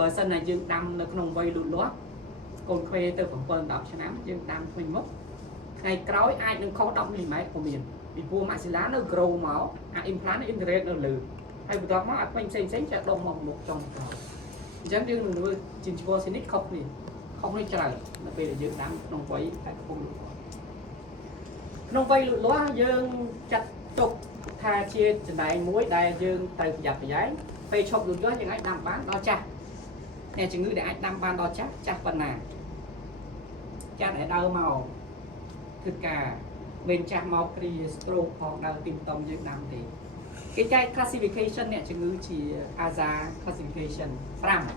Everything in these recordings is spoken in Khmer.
បើសិនណាយើងដាំនៅក្នុងវ័យលូតលាស់កូនខ្វេទៅ7-10ឆ្នាំយើងដាំថ្មីមកថ្ងៃក្រោយអាចនឹងខុស10 mm ក៏មានពីព្រោះ maxilla នៅ grow មកអា implant integrate នៅលើហើយបន្ទាប់មកអាពេញផ្សេងចាក់ដុំមកមុខចុងក្រោយអញ្ចឹងយើងនឹងមើលជីនជីវស៊ីនិកខុសគ្នាច្រើននៅពេលដែលយើងដាំក្នុងវ័យតែកំពុងលូតលាស់ក្នុងវ័យលូតលាស់យើងចាត់ទុកថាជាចំណែកមួយដែលយើងត្រូវប្រយ័ត្នប្រយែងពេលឈប់លូតលាស់យើងអាចដាំបានដល់ចាស់អ្នកជំងឺដែលអាចដាំបានដល់ចាស់ប៉ុណ្ណាចាស់ដែលដើរមកគឺការវិញចាស់មកគ្រា stroke ផងដើរទីម្ដុំយើងដាំទេគេចែក classification អ្នកជំងឺជា ASA classification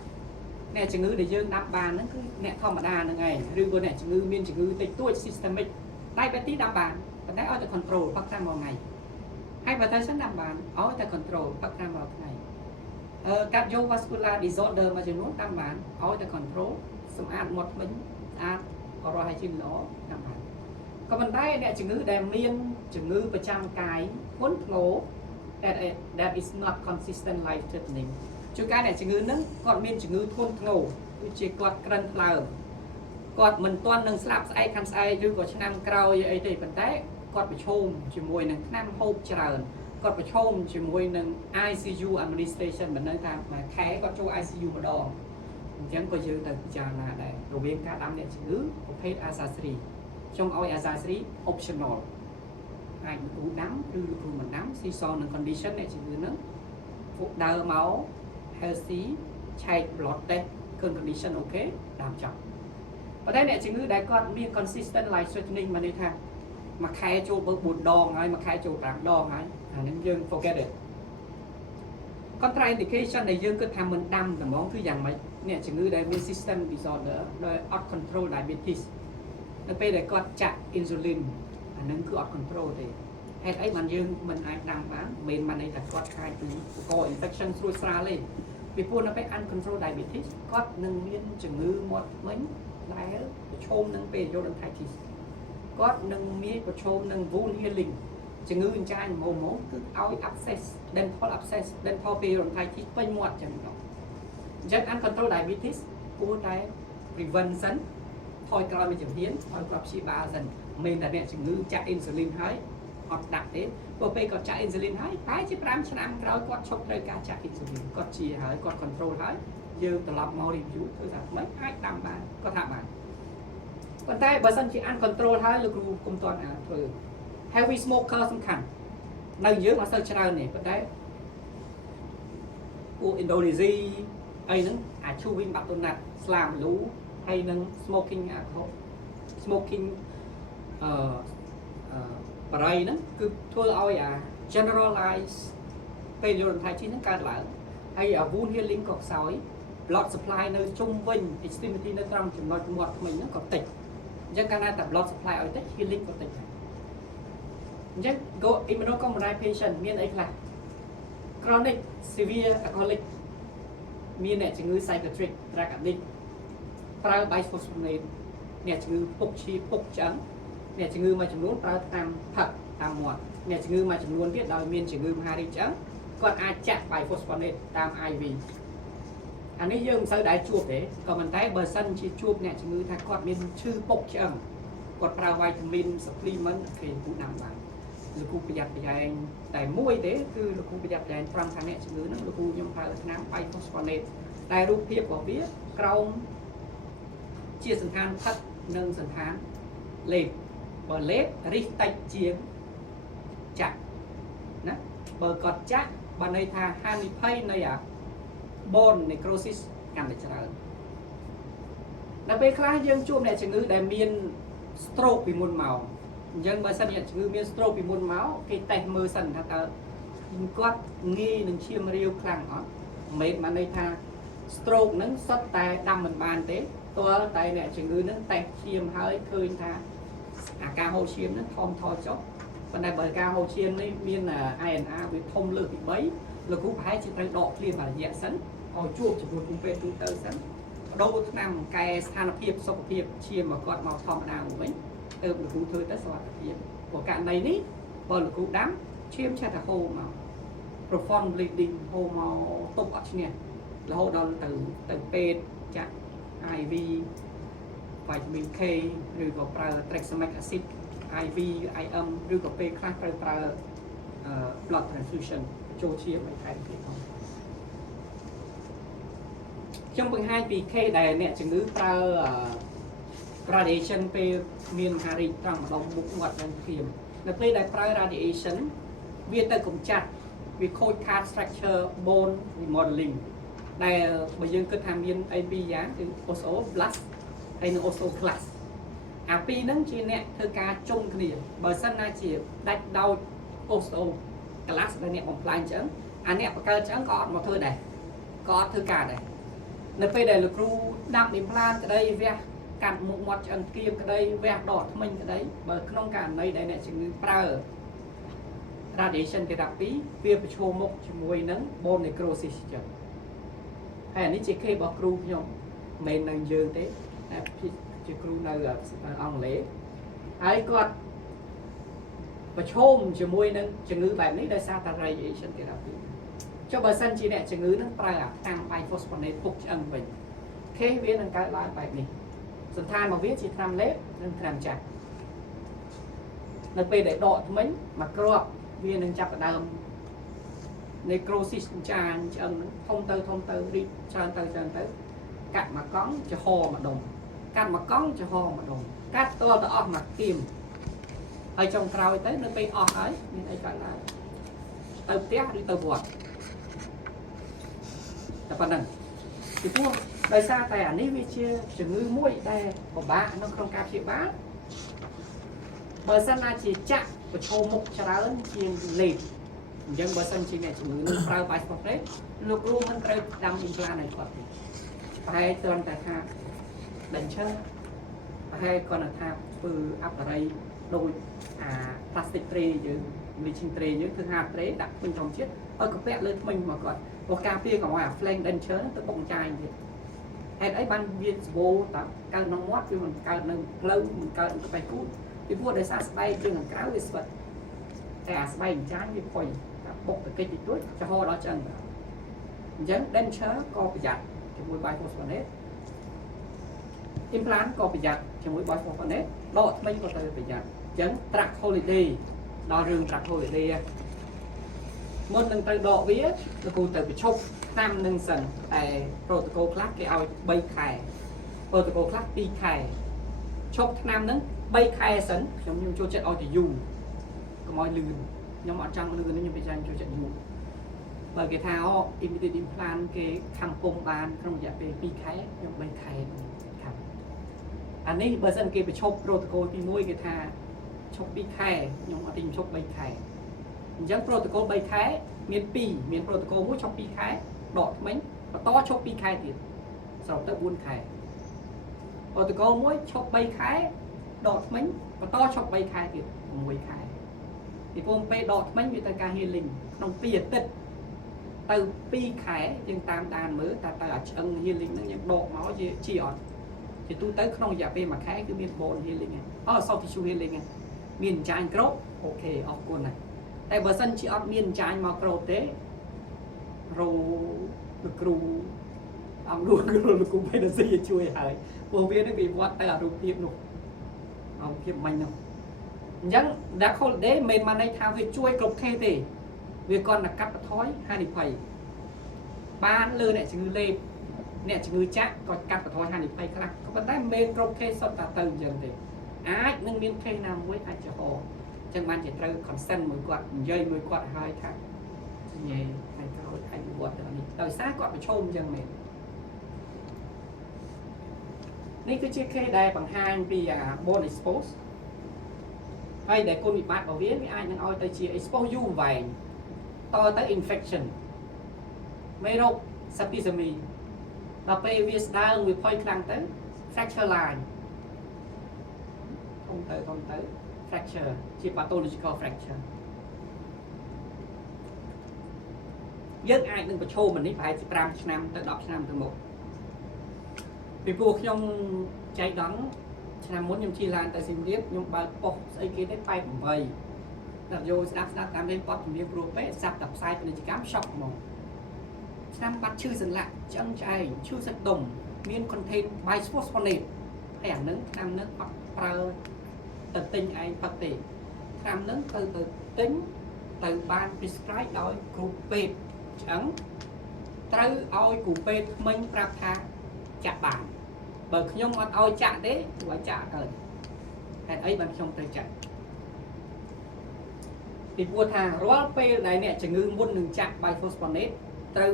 5អ្នកជំងឺដែលយើងដាំបានហ្នឹងគឺអ្នកធម្មតាហ្នឹងឯងឬក៏អ្នកជំងឺមានជំងឺតិចតួច systemic diabetes ដាំបានប៉ុន្តែឲ្យតែ control ផឹកតាមមួយថ្ងៃហើយបើតែសិនដាំបានឲ្យតែ control ផឹកតាមមួយថ្ងៃcardiovascular disorder មួយចំនួនដាំបានឲ្យតែ control សម្អាតមាត់មិញស្អាតក៏រស់ឲ្យជាល្អដាំបានក៏ប៉ុន្តែអ្នកជំងឺដែលមានជំងឺប្រចាំកាយធ្ងន់ធ្ងរ that is not consistent life threatening ជួនកាលអ្នកជំងឺហ្នឹងគាត់មានជំងឺធ្ងន់ធ្ងរគឺជាគាត់ក្រិនថ្លើមគាត់មិនទាន់នឹងស្លាប់ស្អែកខាន់ស្អែកឬក៏ឆ្នាំក្រោយអីទេប៉ុន្តែគាត់ប្រឈមជាមួយនឹងថ្នាំហូបច្រើនគាត់ប្រឈមជាមួយនឹង ICU administration មិននៅថាមួយខែគាត់ចូល ICU ម្ដងអញ្ចឹងក៏យើងត្រូវពិចារណាដែររវាងការដាំអ្នកជំងឺប្រភេទ ASA 3ចង់ឲ្យ ASA 3 optional អាចលោកគ្រូដាំឬលោកគ្រូមិនដាំស៊ីសងនឹង condition អ្នកជំងឺហ្នឹងពួកដើរមក healthy ឆែក blood test ឃើញ condition អូខេដាំចប់ប៉ុន្តែអ្នកជំងឺដែលគាត់មាន consistent life threatening មកនេះថាមួយខែចូល4ដងហើយមួយខែចូល5ដងហើយអានឹងយើង forget it contraindication ដែលយើងគិតថាមិនដាំតែហ្មងគឺយ៉ាងម៉េចអ្នកជំងឺដែលមាន system disorder ដោយអត់ control diabetes នៅពេលដែលគាត់ចាក់ insulin អានឹងគឺអត់ control ទេហេតុអីបានយើងមិនអាចដាំបានមិនមែនន័យថាគាត់ខ្លាចពីក infection ស្រួចស្រាលទេពីព្រោះនៅពេល uncontrol diabetes គាត់នឹងមានជំងឺមាត់មិញដែលប្រឈមនឹងពេលយកនឹង diabetes គាត់នឹងមានប្រឈមនឹង wound healing ជំងឺអញ្ចាញម៉ូម៉ូគឺឲ្យ abscess dental periodontitis ពេញមាត់ចឹងទៅអញ្ចឹង uncontrol diabetes គួរតែ prevention ថយក្រោយមួយជំហានថយក្រោយព្យាបាលសិនមិនតែអ្នកជំងឺចាក់ insulin ហើយអត់ដាក់ទេព្រោះពេលគាត់ចាក់ insulin ហើយតែជា5ឆ្នាំក្រោយគាត់ឈប់ត្រូវការចាក់ insulin គាត់ជាហើយគាត់ control ហើយយើងត្រឡប់មក review ធ្វើថាមិនអាចដាំបានគាត់ថាបានប៉ុន្តែបើសិនជា uncontrol ហើយលោកគ្រូគុំតន់អាចធ្វើ heavy smoker សំខាន់នៅយើងអត់សូវច្រើនទេប៉ុន្តែពួក Indonesia អីហ្នឹងអាច chewing បាត់ទុនណាត់ស្លាមលូហើយនឹង smoking alcohol smoking បរិយហ្នឹងគឺធ្វើឲ្យអា generalize periodontitis ហ្នឹងកើតឡើងហើយអា wound healing ក៏ខ្សោយ blood supply នៅជុំវិញ extremity នៅត្រង់ចំណុចមាត់ធ្មេញហ្នឹងក៏តិចអញ្ចឹងកាលណាតែ blood supply ឲ្យតិច healing ក៏តិចដែរអញ្ចឹង go immunocompromised patient មានអីខ្លះ chronic severe alcoholic មានអ្នកជំងឺ psychiatric drug addict ប្រើ bisphosphonates អ្នកជំងឺពុកឈាមពុកឆ្អឹងអ្នកជំងឺមួយចំនួនប្រើតាមផឹកតាមមាត់អ្នកជំងឺមួយចំនួនទៀតដោយមានជំងឺមហារីកឆ្អឹងគាត់អាចចាក់ bisphosphonates តាម IV អានេះយើងមិនសូវដែរជួបទេក៏ប៉ុន្តែបើសិនជាជួបអ្នកជំងឺថាគាត់មានឈឺពុកឆ្អឹងគាត់ប្រើ vitamin supplement គេគូដាំបានលោកគ្រូប្រយ័ត្នប្រយែងតែមួយទេគឺលោកគ្រូប្រយ័ត្នប្រយែងត្រង់ថាអ្នកជំងឺហ្នឹងលោកគ្រូខ្ញុំប្រើថ្នាំ bisphosphonates តែរូបភាពរបស់វាក្រោមជាសន្តានផឹកនិងសន្តានលេបបើលេបរិះតិចជាងចាក់ណាបើគាត់ចាក់បើន័យថាហានិភ័យនៃអា bone necrosis កាន់តែច្រើនដល់ពេលខ្លះយើងជួបអ្នកជំងឺដែលមាន stroke ពីមុនមកអញ្ចឹងបើសិនអ្នកជំងឺមាន stroke ពីមុនមកគេតេស្តមើលសិនថាតើគាត់ងាយនឹងឈាមរាវខ្លាំងអត់មិនមែនន័យថា stroke ហ្នឹងសុទ្ធតែដាំមិនបានទេទាល់តែអ្នកជំងឺហ្នឹងតេស្តឈាមហើយឃើញថាអាការហូរឈាមហ្នឹងធំថយចុះប៉ុន្តែបើការហូរឈាមនេះមាន INR វាធំលើសពី3លោកគ្រូប្រហែលជាត្រូវដកភ្លាមរយៈសិនឲ្យជួបចំនួនពេទ្យទូទៅសិនបដូរថ្នាំកែស្ថានភាពសុខភាពឈាមរបស់គាត់មកធម្មតាវិញទៅលោកគ្រូធ្វើទៅសុខភាពព្រោះករណីនេះបើលោកគ្រូដាំឈាមចេះតែហូរមក profound bleeding ហូរមកទប់អត់ឈ្នះ រហូតដល់ទៅពេទ្យចាក់ IV vitamin K ឬក៏ប្រើ tranexamic acid IV IM ឬក៏ពេលខ្លះត្រូវប្រើ blood transfusion ចូលឈាមឲ្យថែមទៀតផងខ្ញុំបង្ហាញពី K ដែលអ្នកជំងឺប្រើ radiation ពេលមានមហារីកត្រង់ម្ដងមុខមាត់យ៉ាងភ្លាមនៅពេលដែលប្រើ radiation វាទៅកម្ចាត់វាខូចខាត structure bone remodeling ដែលបើយើងគិតថាមានអីពីរយ៉ាងគឺ osteoblast ហើយនិង osteoclast អាពីរហ្នឹងជាអ្នកធ្វើការជុំគ្នាបើសិនណាជាដាច់ដោយ osteoclast ដែលអ្នកបំផ្លាញឆ្អឹងអាអ្នកបង្កើតឆ្អឹងក៏អត់មកធ្វើដែរក៏អត់ធ្វើការដែរនៅពេលដែលលោកគ្រូដាំ implant ក្តីវះកាត់មុខមាត់ឆ្អឹងគៀបក្តីវះដកធ្មេញក្តីបើក្នុងករណីដែលអ្នកជំងឺប្រើ radiation therapy វាប្រឈមមុខជាមួយនឹង bone necrosis ចឹងហើយនេះជាគេរបស់គ្រូខ្ញុំមិនមែននៅយើងទេតែជាគ្រូនៅអង់គ្លេសហើយគាត់ប្រឈមជាមួយនឹងជំងឺបែបនេះដោយសារតែ radiation therapy ចុះបើសិនជាអ្នកជំងឺនឹងប្រើអាថ្នាំ biphosphonate ពុកឆ្អឹងវិញគេវានឹងកើតឡើងបែបនេះសន្តានរបស់វាជាថ្នាំលេបនិងថ្នាំចាក់នៅពេលដែលដកធ្មេញមកគ្រាប់វានឹងចាប់ផ្ដើម necrosis ចាញឆ្អឹងធំទៅរីកច្រើនទៅកាត់មកកង់ចំហម្ដុំកាត់មកកង់ចំហម្ដុំកាត់តទៅអស់មកគៀមហើយចុងក្រោយទៅនៅពេលអស់ហើយមានអីកើតឡើងទៅផ្ទះឬទៅវត្តតែប៉ុណ្ណឹងពីព្រោះដោយសារតែអានេះវាជាជំងឺមួយដែលពិបាកនៅក្នុងការព្យាបាលបើសិនណាជាចាក់ប្រឈមមុខច្រើនជាងលេបអញ្ចឹងបើសិនជាអ្នកជំងឺនឹងប្រើ biphosphonate លោកគ្រូមិនត្រូវដាំ implant ឲ្យគាត់ទេប្រហែលត្រឹមតែថាដេញឈើប្រហែលគាត់ថាធ្វើអបអរិយដូចអា plastic tray យើង bleaching tray យើងគឺហា tray ដាក់ពេញtrongជាតិឲ្យកពាក់លើធ្មេញមកគាត់ព្រោះការពារកុំឲ្យអា flame denture ទៅបុកចាយទៀតហេតុអីបានវាស្បូរតើកើតក្នុងមាត់វាមិនកើតនៅផ្លូវមិនកើតទៅបេះគូពីព្រោះដោយសារស្បែកជើងខាងក្រៅវាស្វិតតែអាស្បែកចាញ់វាផុយបុកទៅកិច្ចតិចចំហដល់ឆ្អឹងអញ្ចឹង denture ក៏ប្រយ័ត្នជាមួយ biphosphonate implant ក៏ប្រយ័ត្នជាមួយ biphosphonate ដកធ្មេញក៏ត្រូវប្រយ័ត្នអញ្ចឹង track holiday ដល់រឿង track holiday មុននឹងទៅដកវាលោកគ្រូទៅប្រឈប់ឆ្នាំនឹងសិនតែ protocol ខ្លះគេឲ្យ3ខែ protocol ខ្លះ2ខែឈប់ឆ្នាំនឹង3ខែសិនខ្ញុំចូលចិត្តឲ្យទៅយូរកុំឲ្យលឿនខ្ញុំអត់ចង់លឿនខ្ញុំពិចារណាចូលចិត្តយូរបើគេថា immediate implant គេខំពុំបានក្នុងរយៈពេល2ខែខ្ញុំ3ខែខំអានេះបើសិនគេប្រឈប់ protocol ទី1គេថាឈប់2ខែខ្ញុំអត់ទីឈប់3ខែអញ្ចឹង protocol 3ខែមាន2មាន protocol មួយឈប់2ខែដកថ្មិញបន្តឈប់2ខែទៀតសរុបទៅ4ខែ protocol មួយឈប់3ខែដកថ្មិញបន្តឈប់3ខែទៀត6ខែពីព្រោះពេលដកថ្មិញវាទៅការ healing ក្នុង2អាទិត្យទៅ2ខែយើងតាមដានមើលតើអាឆ្អឹង healing ហ្នឹងយើងដកមកជាអត់ជាទូទៅក្នុងរយៈពេល1ខែគឺមាន bone healing ហើយsoft tissue healing ហើយមានចាញ់គ្រប់អូខេអរគុណហើយតែបើសិនជាអត់មានចាញ់មកក្រោតទេរលោកគ្រូអង្គលោកគ្រូបេដស៊ីជួយហើយពួកវានឹងវិវត្តទៅអារូបភាពនោះអង្គភាពមិញនោះអញ្ចឹង dark holiday មិនមែនន័យថាវាជួយគ្រប់ខេសទេវាគាត់តែកាត់បន្ថយហានិភ័យបានលើអ្នកជំងឺលេបអ្នកជំងឺចាក់ក៏កាត់បន្ថយហានិភ័យខ្លះក៏ប៉ុន្តែមិនមែនគ្រប់ខេសសុទ្ធតែទៅអញ្ចឹងទេអាចនឹងមានខេសណាមួយអាចចំហចឹងបានជាត្រូវ consent មួយគាត់និយាយមួយគាត់ឲ្យថានិយាយឲ្យក្រោយឲ្យវត្តទៅនេះដោយសារគាត់ប្រឈមអញ្ចឹងមែននេះគឺជាខេសដែលបង្ហាញពី bone expose ហើយដែលគុណវិបត្តិរបស់វាអាចនឹងឲ្យទៅជា expose យូរវែងតទៅ infection មេរោគ septicemia ដល់ពេលវាស្ដើងវាផុយខ្លាំងទៅ fracture line ធំទៅ fracture ជា pathological fracture យើងអាចនឹងប្រឈមអានេះប្រហែលជា5ឆ្នាំទៅ10ឆ្នាំទៅមុខពីព្រោះខ្ញុំចៃដន្យឆ្នាំមុនខ្ញុំជិះឡានទៅសៀមរាបខ្ញុំបើកប៉ុស្តិ៍ស្អីគេទេ88តែយកស្ដាប់តាមលេងប៉ុស្តិ៍ជំនាញព្រោះពេកសាប់តែផ្សាយពាណិជ្ជកម្ម shock ហ្មង ឆ្នាំបាត់ឈឺសន្លាក់ឆ្អឹងឆ្អែងឈឺសាច់ដុំមាន contain bisphosphonates ហើយអានឹងឆ្នាំនឹងអត់ប្រើទៅទិញឯងផឹកទេឆ្នាំនឹងទៅទិញទៅបាន prescribe ដោយគ្រូពេទ្យឆ្អឹងត្រូវឲ្យគ្រូពេទ្យថ្មិញប្រាប់ថាចាក់បានបើខ្ញុំអត់ឲ្យចាក់ទេគឺឲ្យចាក់ទៅហេតុអីបានខ្ញុំត្រូវចាក់ពីព្រោះថារាល់ពេលដែលអ្នកជំងឺមុននឹងចាក់ bisphosphonates ត្រូវ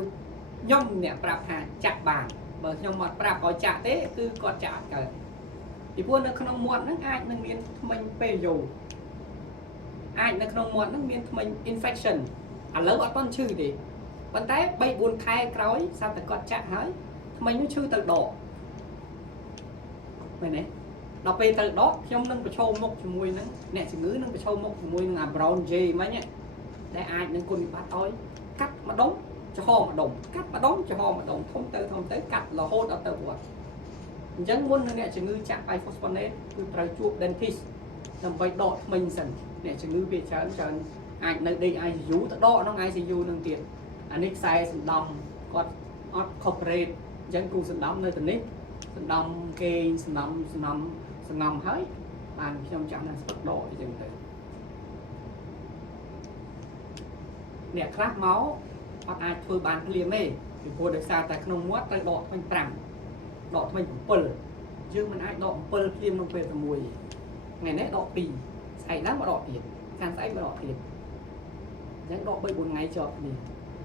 ខ្ញុំអ្នកប្រាប់ថាចាក់បានបើខ្ញុំអត់ប្រាប់ឲ្យចាក់ទេគឺគាត់ចាក់អត់កើតពីព្រោះនៅក្នុងមាត់ហ្នឹងអាចនឹងមានធ្មេញពេលយោអាចនៅក្នុងមាត់ហ្នឹងមានធ្មេញ infection ឥឡូវអត់ទាន់ឈឺទេប៉ុន្តែ 3-4 ខែក្រោយសាប់តែគាត់ចាក់ហើយធ្មេញនោះឈឺទៅដកមែនទេដល់ពេលទៅដកខ្ញុំនឹងប្រឈមមុខជាមួយនឹងអ្នកជំងឺនឹងប្រឈមមុខជាមួយនឹងអា brown jay មិញដែលអាចនឹងគុណវិបត្តិឲ្យកាត់ម្ដងចំហម្ដងកាត់ម្ដងចំហម្ដងធំទៅកាត់រហូតដល់ទៅវត្តអញ្ចឹងមុននឹងអ្នកជំងឺចាក់ bisphosphonates គឺត្រូវជួប dentist ដើម្បីដកធ្មេញសិនអ្នកជំងឺវាច្រើនអាចនៅដេក ICU ទៅដកក្នុង ICU នឹងទៀតអានេះខ្សែសណ្ដំគាត់អត់ corporate អញ្ចឹងគូសណ្ដំនៅទីនេះសណ្ដំគេងសណ្ដំហើយបានខ្ញុំចាំថាស្ពឹកដកអញ្ចឹងទៅអ្នកខ្លះមកអត់អាចធ្វើបានភ្លាមទេពីព្រោះដោយសារតែក្នុងមាត់ត្រូវដកធ្មេញ5ដកធ្មេញ7យើងមិនអាចដក7ភ្លាមក្នុងពេលតែមួយថ្ងៃនេះដក2ស្អែកឡើងមកដកទៀតខាងស្អែកមកដកទៀតអញ្ចឹងដក 3-4 ថ្ងៃជាប់នេះ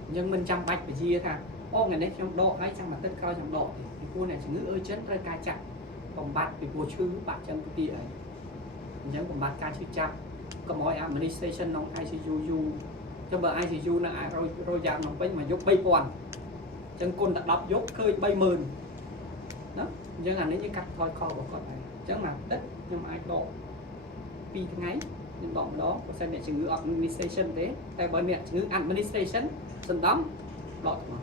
អញ្ចឹងមិនចាំបាច់ពជាថាអូថ្ងៃនេះខ្ញុំដកហើយចាំអាទិត្យក្រោយខ្ញុំដកទៀតពីព្រោះអ្នកជំងឺ urgent ត្រូវការចាក់បំបត្តិពីព្រោះឈឺបាក់ចឹងទៅទៀតហើយអញ្ចឹងបំបត្តិការឈឺចាប់កុំឲ្យ administration ក្នុង ICU យូរចាំបើ ICU នៅអាចរយយ៉ាប់ក្នុងពេញមកយក 3000 អញ្ចឹងគុណតែ10យកឃើញ 30000 ណាអញ្ចឹងអានេះយើងកាត់ថយខលរបស់គាត់ហើយអញ្ចឹងមួយអាទិត្យខ្ញុំអាចដក2ថ្ងៃខ្ញុំដកម្ដងបើសិនអ្នកជំងឺ administration ទេតែបើអ្នកជំងឺ administration សណ្ដំដកមក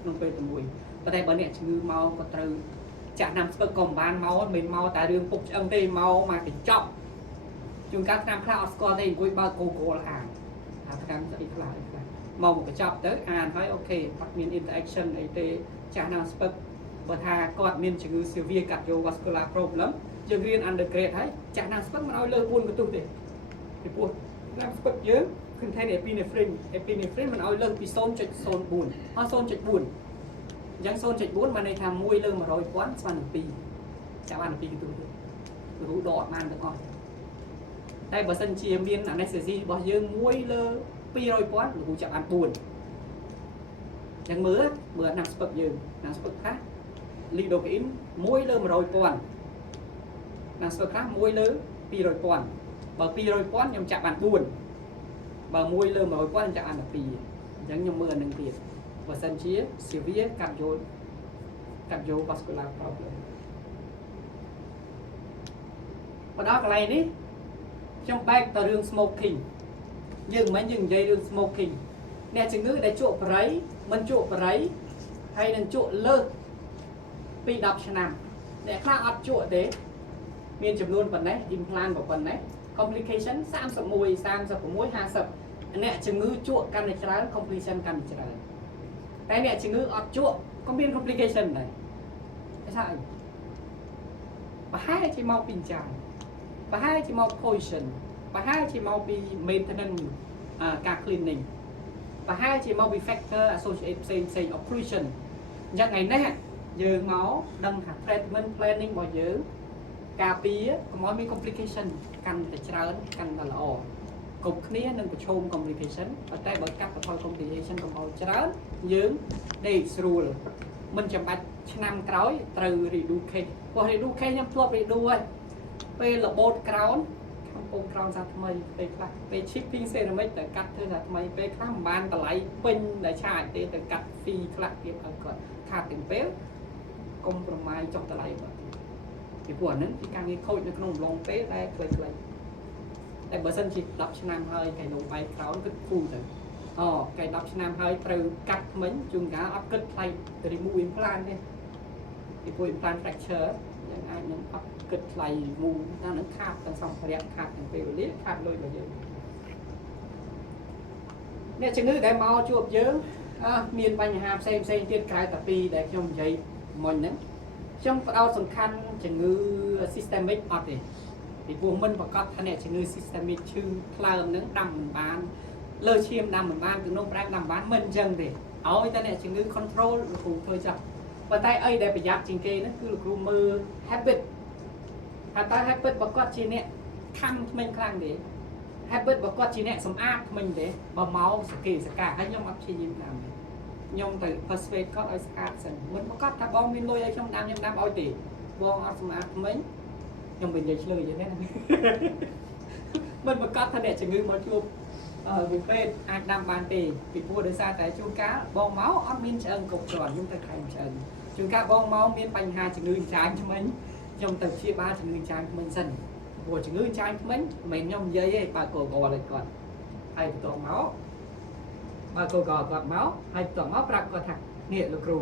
ក្នុងពេលតែមួយប៉ុន្តែបើអ្នកជំងឺមកក៏ត្រូវចាក់ថ្នាំស្ពឹកក៏មិនបានមកមិនមកតែរឿងពុកឆ្អឹងទេមកកញ្ចប់ជួនកាលថ្នាំខ្លះអត់ស្គាល់ទេអង្គុយបើក Google អានថាថ្នាំស្អីខ្លះមកកញ្ចប់ទៅអានហើយអូខេអត់មាន interaction អីទេចាក់ថ្នាំស្ពឹកបើថាគាត់មានជំងឺ severe cardiovascular problem យើងរៀន undergrad ហើយចាក់ថ្នាំស្ពឹកមិនឲ្យលើ4កន្ទុះទេពីព្រោះថ្នាំស្ពឹកយើង contain epinephrine មិនឲ្យលើពី 0.04 អស់ 0.4 អញ្ចឹង 0.4 បានន័យថា1លើ100,000ស្មើនឹង2ចាក់បាន2កន្ទុះទេគ្រូដកអត់បានទាំងអស់តែបើសិនជាមាន anesthesia របស់យើង1លើ200,000គ្រូចាក់បាន4អញ្ចឹងមើលថ្នាំស្ពឹកយើងថ្នាំស្ពឹកខ្លះ lidocaine 1លើ100,000ថ្នាំស្ពឹកខ្លះ1លើ200,000បើ200,000ខ្ញុំចាក់បាន4បើ1លើ100,000ខ្ញុំចាក់បាន12អញ្ចឹងខ្ញុំមើលអានឹងទៀតបើសិនជា severe cardiovascular problem បើដល់កន្លែងនេះខ្ញុំបែកទៅរឿង smoking យើងមិនយើងនិយាយរឿង smoking អ្នកជំងឺដែលជក់បរិយមិនជក់បរិយហើយនឹងជក់លើសពី10ឆ្នាំអ្នកខ្លះអត់ជក់ទេមានចំនួនប៉ុណ្ណេះ implant ប៉ុណ្ណេះ complication 31 36 50អ្នកជំងឺជក់កាន់តែច្រើន complication កាន់តែច្រើនតែអ្នកជំងឺអត់ជក់ក៏មាន complication ដែរគេថាអីប្រហែលជាមកពីចាញ់ប្រហែលជាមក poison ប្រហែលជាមកពី maintenance ការ cleaning ប្រហែលជាមកពី factor associate ផ្សេង occlusion អញ្ចឹងថ្ងៃនេះយើងមកដឹងថា treatment planning របស់យើងការពារកុំឲ្យមាន complication កាន់តែច្រើនកាន់តែល្អគ្រប់គ្នានឹងប្រឈម complication ប៉ុន្តែបើកាត់បន្ថយ complication កុំឲ្យច្រើនយើងដេកស្រួលមិនចាំបាច់ឆ្នាំក្រោយត្រូវ redo case ព្រោះ redo case ខ្ញុំធ្លាប់ redo ហើយពេលរបូតក្រោនកំពុងក្រោនសាថ្មីពេលខ្លះពេល shipping ceramic ទៅកាត់ធ្វើសាថ្មីពេលខ្លះមិនបានតម្លៃពេញដែលឆាយទេទៅកាត់ fee ខ្លះទៀតឲ្យគាត់ខាតទាំងពេលកុំប្រមាយចុះតម្លៃបាទពីព្រោះអានឹងជាការងារខូចនៅក្នុងអំឡុងពេលដែលខ្លីៗតែបើសិនជា10ឆ្នាំហើយកែនោះបែកក្រោនគិតគូទៅកែ10ឆ្នាំហើយត្រូវកាត់ថ្មិញជួនកាលអត់គិតថ្លៃ remove implant ទេពីព្រោះ implant fracture យើងអាចនឹងអត់គិតថ្លៃ remove តាមនឹងខាតទាំងសម្ភារៈខាតទាំងពេលវេលាខាតលុយរបស់យើងអ្នកជំងឺដែលមកជួបយើង មានបញ្ហាផ្សេងទៀតក្រៅតែពីដែលខ្ញុំនិយាយមុនហ្នឹងខ្ញុំផ្ដោតសំខាន់ជំងឺ systemic អត់ទេពីព្រោះមិនប្រកាសថាអ្នកជំងឺ systemic ឈឺថ្លើមហ្នឹងដាំមិនបានលើឈាមដាំមិនបានទឹកនោមប្រែមដាំបានមិនអញ្ចឹងទេឲ្យតែអ្នកជំងឺ control លោកគ្រូធ្វើចាស់ប៉ុន្តែអីដែលប្រយ័ត្នជាងគេហ្នឹងគឺលោកគ្រូមើល habit ថាតើ habit បើគាត់ជាអ្នកខំថ្មិញខ្លាំងទេ habit បើគាត់ជាអ្នកសម្អាតថ្មិញទេបើមកសកេសកាហើយខ្ញុំអត់ព្យាយាមតាមទេខ្ញុំទៅ persuade គាត់ឲ្យស្អាតសិនមិនប្រកាសថាបងមានលុយឲ្យខ្ញុំដាំឲ្យទេបងអត់សម្អាតថ្មិញខ្ញុំនិយាយឆ្លើយចឹងណាមិនប្រកាសថាអ្នកជំងឺមកជួបវិពេទ្យអាចដាំបានទេពីព្រោះដោយសារតែជួនកាលបងមកអត់មានឆ្អឹងគ្រប់គ្រាន់ខ្ញុំទៅខែងឆ្អឹងជួនកាលបងមកមានបញ្ហាជំងឺចាញ់ថ្មិញខ្ញុំទៅព្យាបាលជំងឺចាញ់ថ្មិញសិនព្រោះជំងឺចាញ់ថ្មិញមិនមែនខ្ញុំនិយាយទេបើកូកឲ្យគាត់ហើយបន្ទាប់មកបើកូកគាត់មកហើយបន្ទាប់មកប្រាប់គាត់ថានេះលោកគ្រូ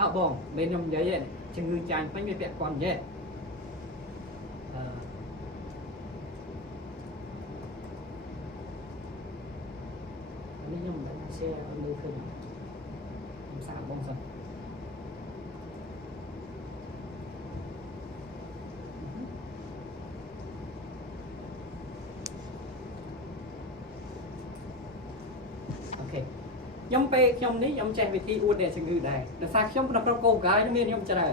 អើបងមិនខ្ញុំនិយាយទេជំងឺចាញ់ថ្មិញវាពាក់ព័ន្ធទេនេះខ្ញុំមិន share ឲ្យលើឃើញខ្ញុំសាកបងសិនអូខេខ្ញុំពេលខ្ញុំនេះខ្ញុំចេះវិធីអួតអ្នកជំងឺដែរដោយសារខ្ញុំក្នុងក្រុមកោកាយមានខ្ញុំច្រើន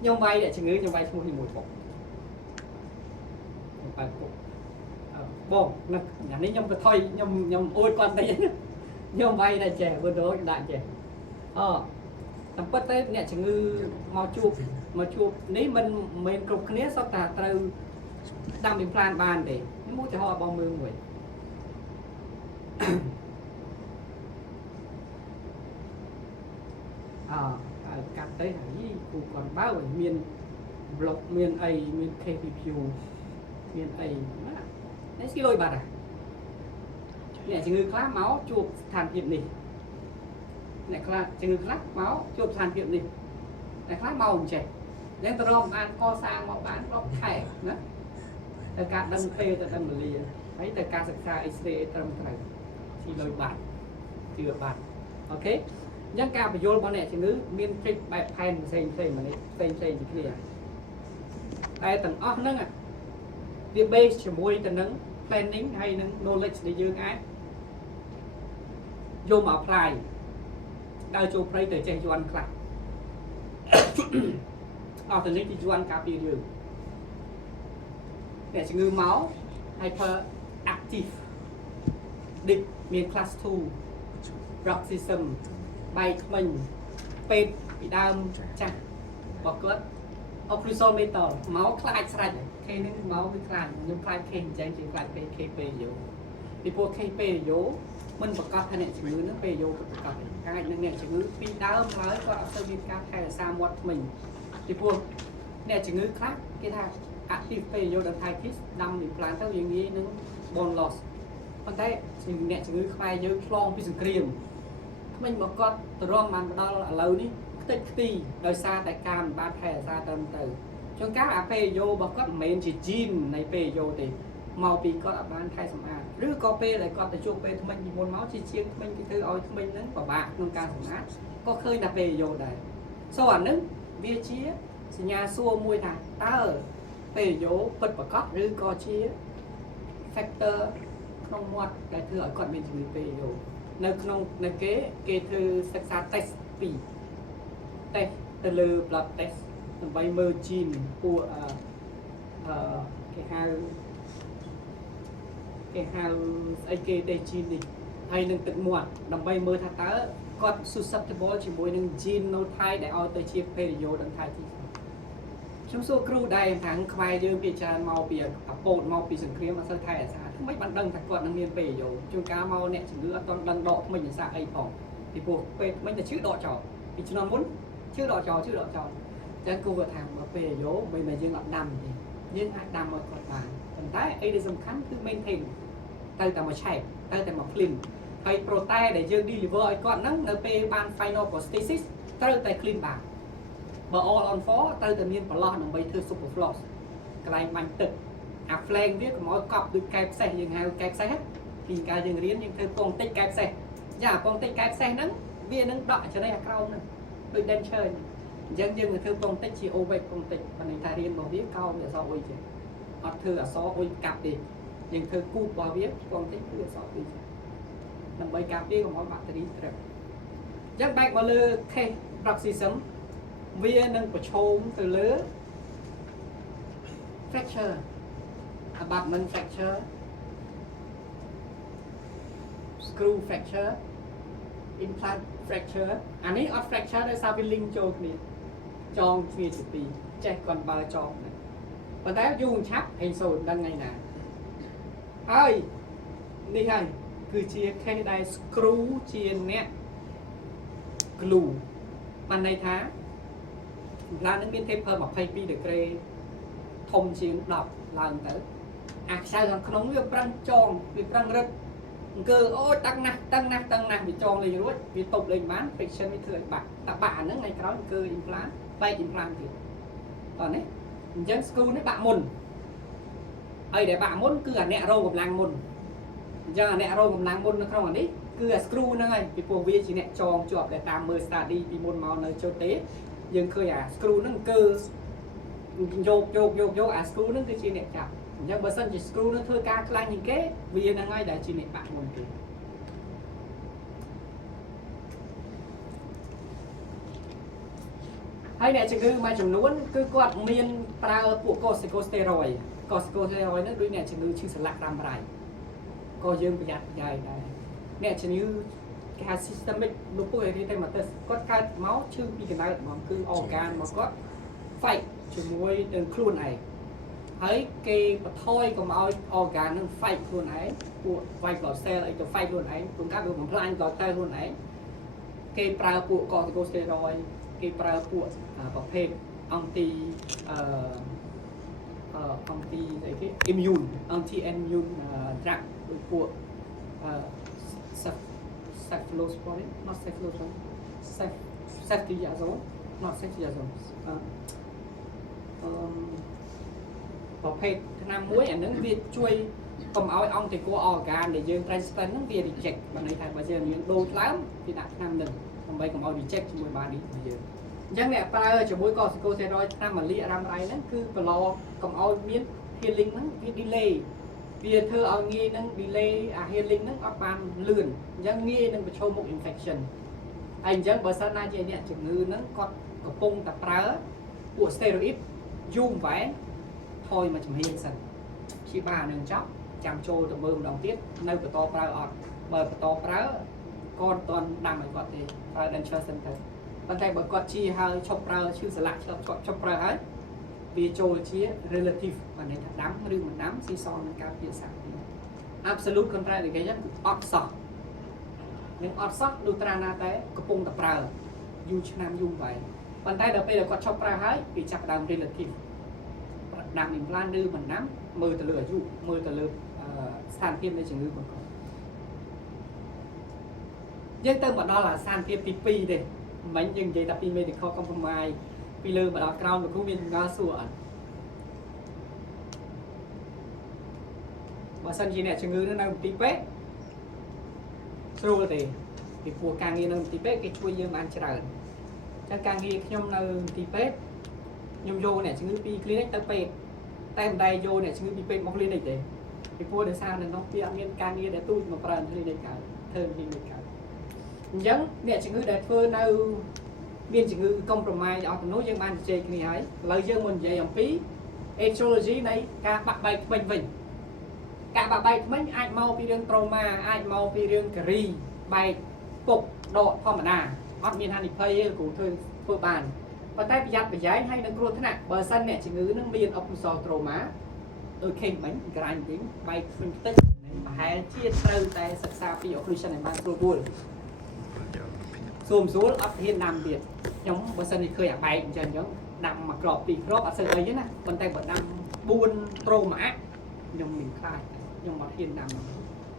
ខ្ញុំវាយអ្នកជំងឺខ្ញុំវាយឈ្មោះជាមួយពុកខ្ញុំបែបពុកបងនេះខ្ញុំទៅថយខ្ញុំអួតគាត់តិចខ្ញុំវាយតែចេះបើដូចដាក់ចេះតាមពិតទៅអ្នកជំងឺមកជួបនេះមិនមែនគ្រប់គ្នាសុទ្ធតែត្រូវដាំ implant បានទេខ្ញុំឧទាហរណ៍បងមើលមួយកាត់ទៅហើយគូគាត់បើមាន block មានអីមាន KPQ មានអីណានេះស្គីលុយបាត់ហ่ะអ្នកជំងឺខ្លះមកជួបស្ថានភាពនេះអ្នកខ្លះជំងឺខ្លះមកជួបស្ថានភាពនេះអ្នកខ្លះមកអញ្ចេះយ៉ាងទៅរកបានកសាងមកបានរាប់ខែណាទៅការដឹងពេលទៅដឹងវេលាហើយទៅការសិក្សា X-ray ត្រឹមត្រូវស្គីលុយបាត់ជឿបាត់អូខេអញ្ចឹងការបញ្យល់របស់អ្នកជំងឺមានទ្រិចបែបផែនផ្សេងម្នេះផ្សេងពីគ្នាតែទាំងអស់ហ្នឹងវា base ជាមួយទៅនឹង planning ហើយនឹង knowledge ដែលយើងអាចយកមក apply ដើរចូលព្រៃទៅចេះយន់ខ្លះអត់ទៅនេះទីយន់ការពារយើងអ្នកជំងឺមក hyper active ឌិចមាន class 2 bruxism បែកថ្មិញពេទ្យពីដើមចាស់របស់គាត់អុកគ្រីសូលមេតលមកខ្លាចស្រេចគេនឹងមកវាខ្លាចខ្ញុំខ្លាចគេអញ្ចឹងជាខ្លាចពេលKPយោពីព្រោះ KPយោមិនប្រកាសថាអ្នកជំងឺនឹងពេលយោប្រកាសអាចនឹងអ្នកជំងឺពីដើមឡើយគាត់អត់ទៅមានការថែរក្សាមាត់ថ្មិញពីព្រោះអ្នកជំងឺខ្លះគេថា active periodontitis ដាំ implant ទៅវាងាយនឹង bone loss ប៉ុន្តែអ្នកជំងឺខ្មែរយើងឆ្លងពីសង្គ្រាមថ្មិញមកគាត់ទៅរំបានដល់ឥឡូវនេះខ្ទេចខ្ទីដោយសារតែការមិនបានថែរក្សាត្រឹមត្រូវជួនកាលអាពេយោរបស់គាត់មិនមែនជា gene នៃពេយោទេមកពីគាត់អត់បានថែសម្អាតឬក៏ពេលដែលគាត់ទៅជួបពេលថ្មិញពីមុនមកជាជាងថ្មិញគេធ្វើឲ្យថ្មិញហ្នឹងពិបាកក្នុងការសម្អាតក៏ឃើញតែពេយោដែរសូអាហ្នឹងវាជាសញ្ញាសួរមួយថាតើពេយោពិតប្រាកដឬក៏ជា factor ក្នុងមាត់ដែលធ្វើឲ្យគាត់មានជំងឺពេយោនៅក្នុងនៅគេធ្វើសិក្សា test 2 test ទៅលើ blood test ដើម្បីមើល gene ពួកគេហៅស្អីគេទេ gene នេះហើយនឹងទឹកមាត់ដើម្បីមើលថាតើគាត់ susceptible ជាមួយនឹង genotype ដែលឲ្យទៅជា periodontitis ខ្ញុំសួរគ្រូដែរថាខ្មែរយើងវាច្រើនមកពីអពតមកពីសង្គ្រាមអត់សូវថែរក្សាថ្មីបានដឹងថាគាត់នឹងមានពេយោជួនកាលមកអ្នកជំងឺអត់ទាន់ដឹងដកថ្មីភាសាអីផងពីព្រោះពេលថ្មីតែឈឺដកចោលពីជំនាន់មុនឈឺដកចោលចឹងគូគាត់ថាមកពេយោមិនមែនយើងអត់ដាំទេយើងអាចដាំមកគាត់បានប៉ុន្តែអីដែលសំខាន់គឺ maintain ទៅតែមកឆែកទៅតែមក clean ហើយ protein ដែលយើង deliver ឲ្យគាត់ហ្នឹងនៅពេលបាន final prosthesis ត្រូវតែ clean បានបើ all on 4ត្រូវតែមានប្រឡោះដើម្បីធ្វើ super floss កន្លែងបាញ់ទឹកអា flank វាកុំឲ្យកប់ដូចកែបផ្សេះយើងហៅកែបផ្សេះពីការយើងរៀនយើងធ្វើពងតិចកែបផ្សេះចាពងតិចកែបផ្សេះហ្នឹង viên nâng đợi cho đây là cao nè đôi đen chơi dân dân người thư công tích chỉ ô vạch công tích và nên thay riêng bảo viết cao để so ôi chứ hoặc thư là so ôi cặp đi nhưng thư cúp bảo viết công tích cứ so ôi chứ nằm bởi cặp đi của mỗi bạn đi trật dân bạch mà lơ khe đọc gì sớm viên nâng của chôm từ lứa fracture abutment fracture screw fracture implant fracture anh ấy ở fracture để sao viên linh cho kìa cho việc chụp đi chạy còn bao cho này và té dùng chắc hình sồn đang ngày nào ơi đi hay cứ chia khay đây screw chia nè glue ban này thá là những biến thêm hơn một phay pi được kê thông chiến đọc lần tới sao rằng không biết prang tròn bị prang rất cơ ôi tăng nè bị tròn lên rồi bị tụt lên bán friction bị thừa bạn nữa ngày đó cơ implant bay implant thì còn đấy dân screw đấy bạn mồn ấy để bạn muốn cứ là nẹt rô một làng mồn giờ là nẹt rô một làng mồn nó không ở đấy cứ là screw nữa này bị buộc vi chỉ nẹt tròn chuột để làm mưa study bị môn màu nơi châu tế nhưng khơi screw nó cơ dột screw nó cứ chỉ nẹt chặt nhưng bởi sân chỉ screw nó thôi ca lại những cái vì là ngay để chỉ nẹt bạn mồn kì hay nè chừng mà chừng nuốn cứ quạt miên pra của corticosteroid nó đối nè chừng chữ sờ lạc làm bài co dương bị giật dài này nè chừng như cái systemic lupus erythematosus có cái máu chưa bị cái này mà cứ organ mà có phải chừng môi đường khuôn này ấy cái thôi còn máu organ nó phải khuôn ấy của vai cỏ xe lại cho phải luôn ấy cũng các đường bằng anh cỏ tay luôn ấy cái pra của corticosteroid cái pra củaประเภท anti immune drug ពួក cephalosporin not cephalosporin ceftriaxone not ceftriaxone ប្រភេទថ្នាំមួយអានឹងវាជួយកុំឲ្យអង្គទៅគួរអកាដែលយើង transplant ហ្នឹងវា reject បើន័យថាបើយើងដូរឡើងវាដាក់ថ្នាំនឹងដើម្បីកុំឲ្យ reject ជាមួយបាននេះយើងអញ្ចឹងអ្នកប្រើជាមួយ corticosteroid ថ្នាំម៉ាលីរ៉ាំរ៉ៃហ្នឹងគឺប្រឡងកុំឲ្យមាន healing ហ្នឹងវា delay វាធ្វើឲ្យងាយនឹង delay អា healing ហ្នឹងអត់បានលឿនអញ្ចឹងងាយនឹងប្រឈមមុខ infection ហើយអញ្ចឹងបើសិនណាជាអ្នកជំងឺហ្នឹងគាត់កំពុងតែប្រើពួក steroid យូរវែងថយមកជំហានសិនព្យាបាលនឹងចប់ចាំចូលទៅមើលម្ដងទៀតនៅបន្តប្រើអត់បើបន្តប្រើក៏មិនទាន់ដាំឲ្យគាត់ទេប្រើ denture សិនទៅប៉ុន្តែបើគាត់ជាហើយឈប់ប្រើឈឺសន្លាក់ឈប់ប្រើហើយវាចូលជា relative បានន័យថាដាំឬមិនដាំស៊ីសងនឹងការពារសាក់ absolute contraindication អត់សោះនឹងអត់សោះដូចត្រាណាតែកំពុងតែប្រើយូរឆ្នាំយូរវែងប៉ុន្តែដល់ពេលគាត់ឈប់ប្រើហើយវាចាប់ដើម relative ដាំ implant ឬមិនដាំមើលទៅលើអាយុមើលទៅលើស្ថានភាពនៃជំងឺបង្កយើងទៅមកដល់អាស្ថានភាពទី2ទេមិញយើងនិយាយតែពី medical compromise ពីលើមកដល់ក្រោមលោកគ្រូមានងល់សួរអត់បើសិនជាអ្នកជំងឺនៅទីពេទ្យស្រួលទេពីព្រោះការងារនៅទីពេទ្យគេជួយយើងបានច្រើនអញ្ចឹងការងារខ្ញុំនៅទីពេទ្យខ្ញុំយកអ្នកជំងឺពី clinic ទៅពេទ្យតែមិនដែរយកអ្នកជំងឺពីពេទ្យមក clinic ទេពីព្រោះដោយសារនៅក្នុងវាអត់មានការងារដែលទូចមកប្រើ clinic កើតធ្វើ clinic កើតអញ្ចឹងអ្នកជំងឺដែលធ្វើនៅមានជំងឺ compromise អស់ទៅនោះយើងបានជជែកគ្នាហើយឥឡូវយើងមកនិយាយអំពី etiology នៃការបាក់បែកធ្មេញវិញការបាក់បែកធ្មេញអាចមកពីរឿង trauma អាចមកពីរឿងការីបែកពុកដកធម្មតាអត់មានហានិភ័យទេគ្រូធ្វើបានប៉ុន្តែប្រយ័ត្នប្រយែងហើយនឹងគ្រោះថ្នាក់បើសិនអ្នកជំងឺនឹងមាន occlusal trauma ដូចខេមមិញក្រាញ់វិញបែកធ្មេញតិចប្រហែលជាត្រូវតែសិក្សាពី occlusion ឲ្យបានស្រួលៗសូមស្រួលអត់ហ៊ានដាំទៀតខ្ញុំបើសិនជាឃើញអាបែកអញ្ចឹងដាំមួយគ្រាប់ពីរគ្រាប់អត់ស្អីអីទេណាប៉ុន្តែបើដាំ4ត្រូម៉ាក់ខ្ញុំមិនខ្លាចខ្ញុំអត់ហ៊ានដាំ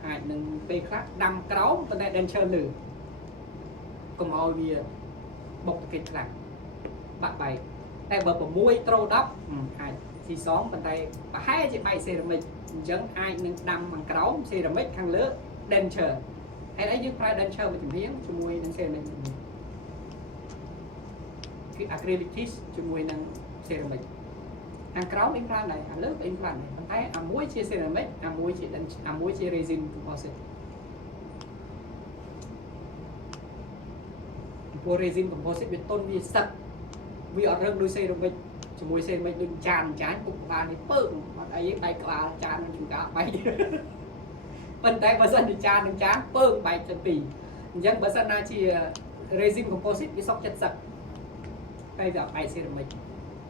អាចនឹងពេលខ្លះដាំក្រោមប៉ុន្តែ denture លើកុំឲ្យវាបុកតិចខ្លាំងបាក់បែកតែបើ6ត្រូ10អាចស៊ីសងប៉ុន្តែប្រហែលជាបែកសេរ៉ាមិកអញ្ចឹងអាចនឹងដាំខាងក្រោមសេរ៉ាមិកខាងលើ denture ហើយឯងយើងប្រើ denture មួយជំនាញជាមួយនឹង ceramic គឺ acrylic ជាមួយនឹង ceramic ខាងក្រោមអ៊ីមប្រានដែរអាលើអ៊ីមប្រានដែរប៉ុន្តែអាមួយជា ceramic អាមួយជា resin composite ព្រោះ resin composite វាទន់វាសឹកវាអត់រឹងដូច ceramic ជាមួយ ceramic ដូចចានពុកក្បាលនេះពើអត់អីទេបែកក្បាលចាននឹងជួនកាលបែកប៉ុន្តែបើសិនជាចាននឹងចានពើបែកទាំងពីរអញ្ចឹងបើសិនណាជា resin composite វាសុកចិត្តសឹកតែវាអត់បែក ceramic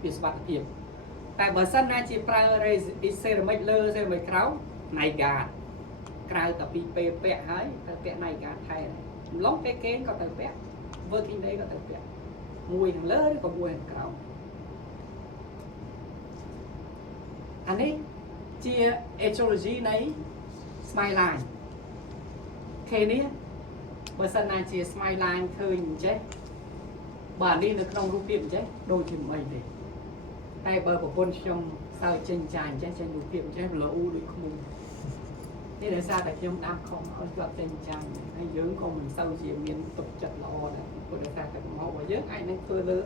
វាសុវត្ថិភាពតែបើសិនណាជាប្រើ ceramic លើ ceramic ក្រោម Nygaard ក្រៅតែពីពេលពាក់ហើយទៅពាក់ Nygaard ថែម្លងពេលគេក៏ទៅពាក់ working day ក៏ទៅពាក់មួយខាងលើឬក៏មួយខាងក្រោមអានេះជា etiology នៃ smile line គេនេះបើសិនណាជា smile line ឃើញអញ្ចេះបាទនេះនៅក្នុងរូបភាពអញ្ចេះដូចជាមិនទេតែបើប្រពន្ធខ្ញុំសើចចេញចាអញ្ចេះចេញរូបភាពអញ្ចេះវាល្អដូចខ្មុំនេះដោយសារតែខ្ញុំដាំខំឲ្យគាត់ចេញចាហើយយើងក៏មិនសូវជាមានទុកចិត្តល្អដែរព្រោះដោយសារតែមករបស់យើងអាចនឹងធ្វើលើ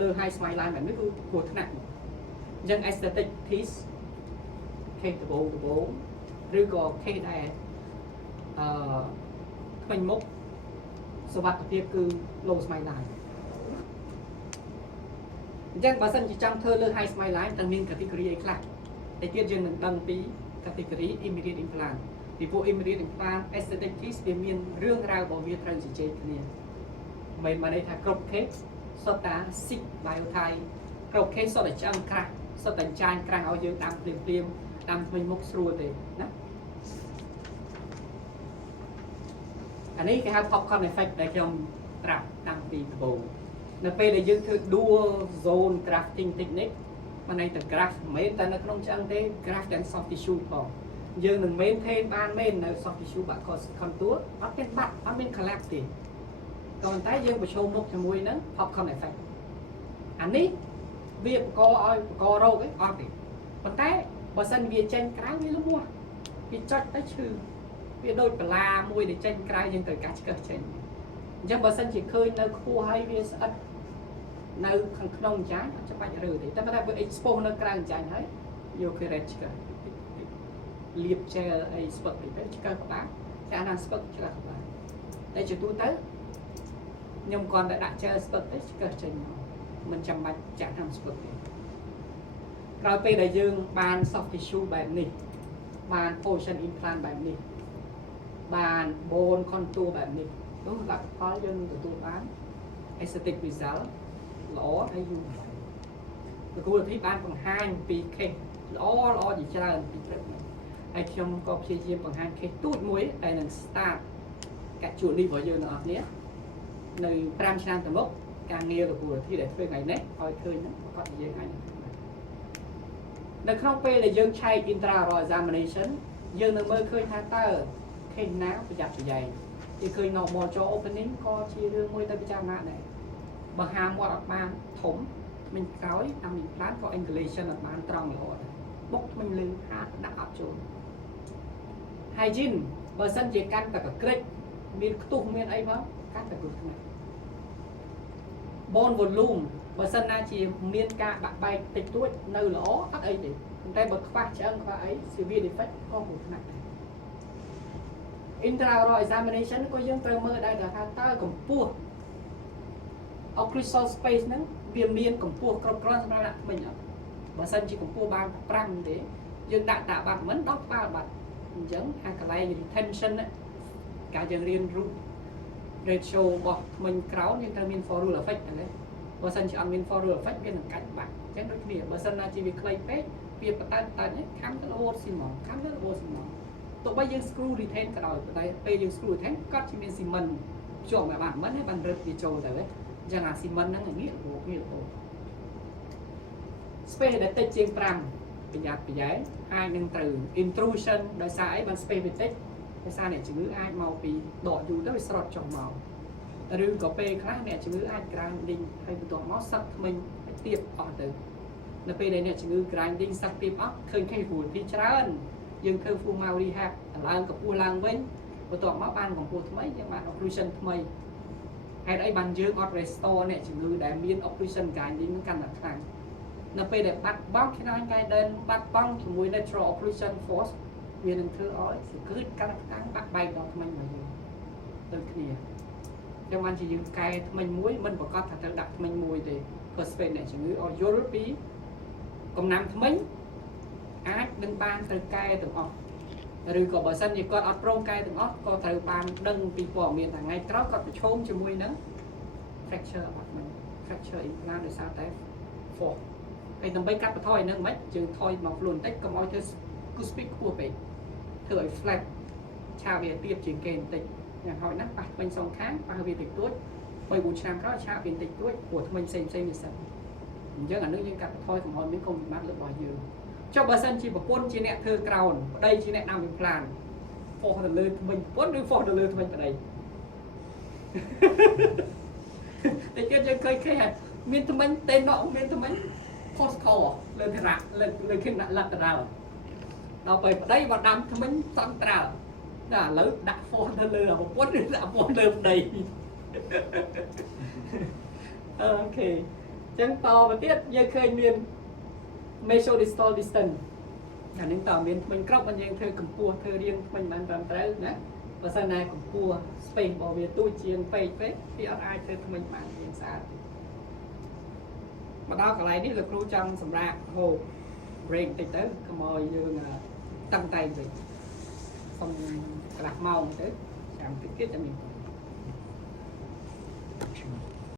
លើ high smile line បែបនេះគឺគ្រោះថ្នាក់អញ្ចឹង aesthetic piece ខេដបូឬក៏ខេដែរខ្មិញមុខសុវត្ថិភាពគឺ low smile line អញ្ចឹងបើសិនជាចង់ធ្វើលើ high smile line ត្រូវមាន category អីខ្លះតែទៀតយើងនឹងដឹងពី category immediate implant ពីពួក immediate implant aesthetic piece វាមានរឿងរ៉ាវរបស់វាត្រូវជជែកគ្នាមិនបានន័យថាគ្រប់ case សុទ្ធតែ sick biotype គ្រប់ case សុទ្ធតែឆ្អឹងក្រាស់សុទ្ធតែចាញ់ក្រាស់ឲ្យយើងដាំភ្លាមដាំថ្មីមុខស្រួលទេណាអានេះគេហៅ popcorn effect ដែលខ្ញុំប្រាប់តាំងពីដំបូងនៅពេលដែលយើងធ្វើ dual zone grafting technique មិនន័យថា graft មិនមែនតែនៅក្នុងឆ្អឹងទេ graft ទាំង soft tissue ផងយើងនឹង maintain បានមែននៅ soft tissue បាក់ contour អត់មានបាក់អត់មាន collapse ទេក៏ប៉ុន្តែយើងប្រឈមមុខជាមួយនឹង popcorn effect អានេះវាបង្ករោគអីអត់ទេប៉ុន្តែបើសិនវាចេញក្រៅវាលំវាវាចុចទៅឈឺវាដូចបលាមួយដែលចេញក្រៅយើងត្រូវកាត់ឆ្កឹះចេញអញ្ចឹងបើសិនជាឃើញនៅខ្ពស់ហើយវាស្អិតនៅខាងក្នុងចាញ់អត់ច្បាច់រើទេតែបើវា expose នៅក្រៅចាញ់ហើយយកគេរ៉េតឆ្កឹះលាប gel អីស្ពឹកទៅឆ្កឹះក្បាលចាណាស្ពឹកឆ្កឹះក្បាលតែជាទូទៅខ្ញុំគ្រាន់តែដាក់ gel ស្ពឹកទៅឆ្កឹះចេញមកមិនចាំបាច់ចាក់តាមស្ពឹកទេក្រោយពេលដែលយើងបាន soft tissue បែបនេះបាន position implant បែបនេះបាន bone contour បែបនេះនោះលទ្ធផលយើងនឹងទទួលបាន aesthetic result ល្អហើយយូរប្រគួតនេះបានបង្ហាញពី case ល្អជាច្រើនពីព្រឹកនេះហើយខ្ញុំក៏ព្យាយាមបង្ហាញ case ទូចមួយដែលនឹង start កាត់ជួលនេះរបស់យើងទាំងអស់គ្នានៅ5ឆ្នាំទៅមុខការងារប្រគួតទីដែលធ្វើថ្ងៃនេះឲ្យឃើញហ្នឹងប្រកាសយើងអាចនៅក្នុងពេលដែលយើងឆែក intraoral examination យើងនឹងមើលឃើញថាតើ case ណាប្រយ័ត្នប្រយែងគេឃើញ normal jaw opening ក៏ជារឿងមួយទៅពិចារណាដែរបើហាមាត់អត់បានធំមិនក្រោយតាម implant ក៏ angulation អត់បានត្រង់ល្អដែរបុកថ្មិញលឺហាត់ដាក់អត់ចូល hygiene បើសិនជាកាន់តែកក្រិចមានខ្ទុះមានអីមកកាន់តែគ្រោះថ្នាក់ bone volume បើសិនណាជាមានការបាក់បែកតិចតួចនៅល្អអត់អីទេប៉ុន្តែបើខ្វះឆ្អឹងខ្វះអី severe defect ក៏គ្រោះថ្នាក់ដែរ intraoral examination ក៏យើងត្រូវមើលដែរថាតើកម្ពស់ occlusal space ហ្នឹងវាមានកម្ពស់គ្រប់គ្រាន់សម្រាប់ដាក់ថ្មិញអត់បើសិនជាកម្ពស់បាន5ទេយើងដាក់តាបាត់មិនដល់ក្បាលបាត់អញ្ចឹងអាកន្លែង retention ការយើងរៀនរូប ratio របស់ថ្មិញក្រោនយើងត្រូវមាន for rule effect ហ្នឹងបើសិនជាអត់មាន for rule effect វានឹងកាច់បាក់អញ្ចឹងដូចគ្នាបើសិនណាជាវាខ្លីពេកវាបតានេះខាំទៅរហូតស៊ីម៉ងខាំទៅរហូតស៊ីម៉ងទោះបីយើង screw retain ក៏ដោយតែពេលយើង screw retain ក៏ជាមាន cement ជាប់មកបានមិនហើយបានរឹតវាចូលទៅវិញអញ្ចឹងអា cement ហ្នឹងងាយរហូត space ដែលតិចជាង5ប្រយ័ត្នប្រយែងអាចនឹងត្រូវ intrusion ដោយសារអីបាន space វាតិចដោយសារអ្នកជំងឺអាចមកពីដកយូរទៅវាស្រត់ចុះមកឬក៏ពេលខ្លះអ្នកជំងឺអាច grinding ហើយបន្ទាប់មកសឹកថ្មិញទៀបអស់ទៅនៅពេលដែលអ្នកជំងឺ grinding សឹកទៀបអស់ឃើញ case ព្រោះទីច្រើនយើងធ្វើ full mouth rehab ឡើងកម្ពស់ឡើងវិញបន្ទាប់មកបានកម្ពស់ថ្មីយើងបាន occlusion ថ្មីហេតុអីបានយើងអត់ restore អ្នកជំងឺដែលមាន occlusion grinding នឹងកាន់តែខ្លាំងនៅពេលដែលបាត់បង់ canine guidance បាត់បង់ជាមួយ natural occlusion force វានឹងធ្វើឲ្យសង្គ្រឹះកាន់តែខ្លាំងបាក់បែកដល់ថ្មីរបស់យើងដូចគ្នាចឹងបានជាយើងកែថ្មីមួយមិនប្រកាសថាត្រូវដាក់ថ្មីមួយទេ perspective អ្នកជំងឺឲ្យយល់ពីកំណាំថ្មីអាចនឹងបានត្រូវកែទាំងអស់ឬក៏បើសិនជាគាត់អត់ព្រមកែទាំងអស់ក៏ត្រូវបានដឹងពីព័ត៌មានថាថ្ងៃក្រោយគាត់ប្រឈមជាមួយនឹង fracture អត់មិន fracture implant ដោយសារតែ force ហើយដើម្បីកាត់បន្ថយនឹងមិនយើងថយមកខ្លួនបន្តិចកុំឲ្យធ្វើ cuspid ខ្ពស់ពេកធ្វើឲ្យ flat ឆាវាទាបជាងគេបន្តិចយ៉ាងហោចណាស់ប៉ះថ្មិញសងខាងប៉ះវាតិចតួច3-4ឆ្នាំក្រោយឆាវាបន្តិចតួចព្រោះថ្មិញផ្សេងៗវាសិនអញ្ចឹងអានេះយើងកាត់បន្ថយកុំឲ្យមានកុំវិបត្តិរបស់យើងចុះបើសិនជាប្រពន្ធជាអ្នកធ្វើក្រោនប្តីជាអ្នកដាំ implant force ទៅលើថ្មិញប្រពន្ធឬ force ទៅលើថ្មិញប្តីតែគេយើងឃើញគេមានថ្មិញតេណក់មានថ្មិញ force core លើធរៈលើគិនដាក់ lateral ដល់ពេលប្តីមកដាំថ្មិញ central តែឥឡូវដាក់ force ទៅលើប្រពន្ធឬដាក់ force លើប្តីអូខេអញ្ចឹងតទៅទៀតយើងឃើញមាន mesodistal distance អានេះតើមានថ្មិញក្របបានយើងធ្វើកម្ពស់ធ្វើរៀងថ្មិញបានត្រឹមត្រូវណាបើសិនណាកម្ពស់ space របស់វាទូចជាងពេកវាអត់អាចធ្វើថ្មិញបានរៀងស្អាតមកដល់កន្លែងនេះលោកគ្រូចង់សម្រាប់ហូប break តិចទៅកុំឲ្យយើងតឹងតែងវិញសុំកន្លះម៉ោងទៅចាំតិចទៀតចាំមាន